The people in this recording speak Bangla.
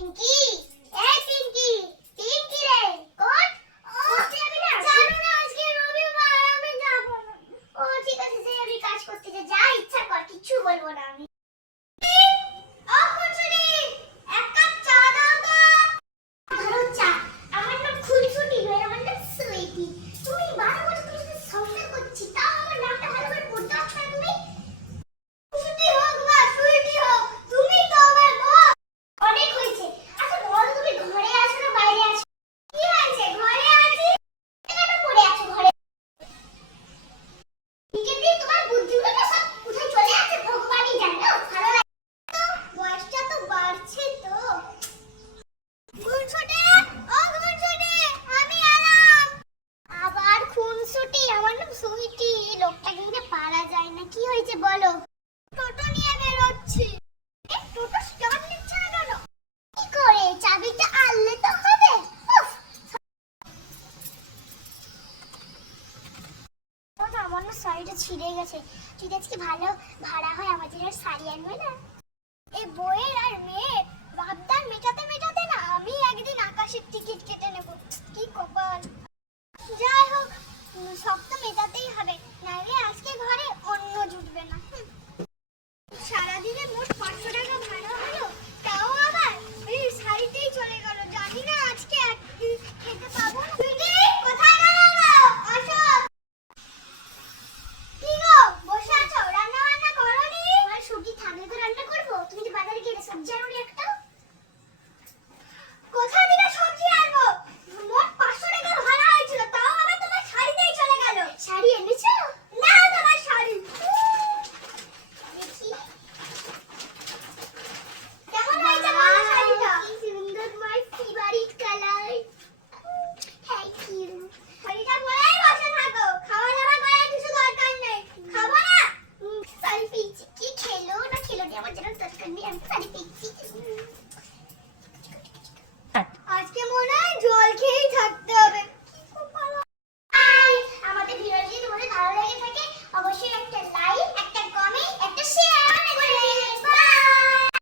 পিঙ্কি, এই পিঙ্কি, পিঙ্কি রে, ওঠ। করতে যাবি না? জানো না আজকে রবিবার, আমি যাব না। ও ঠিক আছে, যে আমি কাজ করতে যা ইচ্ছা কর, কিচ্ছু বলবো না আমি। ও কুচুরি, এক কাপ চা দাও তো। ধরো চা। আমার নাম খুনসুটি নয়, আমার নাম সুইটি। তুমি 12 বছর তোমার সাথে সংসার করছি, তাও আমার নামটা ভালো করে বলতে পারছো না তুমি? খুনসুটি হোক বা সুইটি হোক, তুমি তো আমার বস। অনেক হয়েছে। আচ্ছা বলো, তুমি ঘরে আছো না বাইরে আছো? কি হয়েছে? ঘরে আছি। কেন পড়ে আছো ঘরে? দিকে দিন তোমার বুদ্ধিগুলো না সব কোথায় চলে যাচ্ছে ভগবানই জানে। ভালো লাগে তো, বয়সটা তো বাড়ছে তো। খুনসুটি, ও খুনসুটি, আমি এলাম। আবার খুনসুটি? আমার নাম সুইটি। এই লোকটাকে কিনে পারা যায় না। কি হয়েছে বলো? টোটো নিয়ে বেরোচ্ছি। টোটো স্টার্ট নিচ্ছে না কেন? কি করে? চাবিটা আনলে তো হবে। উফ, আমার না শাড়িটা ছিঁড়ে গেছে। যদি আজকে ভালো ভাড়া হয় আমার জন্য শাড়ি আনবে না? এই বইয়ের আর মেয়ের ভাবদার মেটাতে মেটাতে না আমি একদিন আকাশের টিকিট কেটে নেব। কি কপাল। যাই হোক, শখ তো মেটাতেই হবে, নাইলে আজকে ঘরে অন্ন জুটবে না। সারাদিনে মোট 500 টাকা ভাড়া হলো, তাও আবার এই শাড়িতেই চলে গেল। জানি না আজকে খেতে পাবো না। দিদি কোথায় গেল? আসো। কি গো, বসে আছো? রান্না বান্না করোনি? আমার সবজি থাকলে তো রান্না করবো। তুমি তো বাজারে গিয়ে সবজি আনোনি একটা। কোথা থেকে সবজি আনবো? মোট 500 টাকা ভাড়া হয়েছিল, তাও আবার তোমার শাড়িতেই চলে গেল। শাড়ি এনেছো? না, তোমার শাড়ি দেখি কেমন হয়েছে বলো শাড়িটা। কি সুন্দর, তোমার ফেভারিট কালার। Thank you. শাড়িটা পরেই বসে থাকো, খাওয়া দাওয়া করার কিছু দরকার নেই। খাবো না? শাড়ি পেয়েছি। কি খেলো না খেলো নি আমার যেন দরকার নেই, আমি শাড়ি পেয়েছি।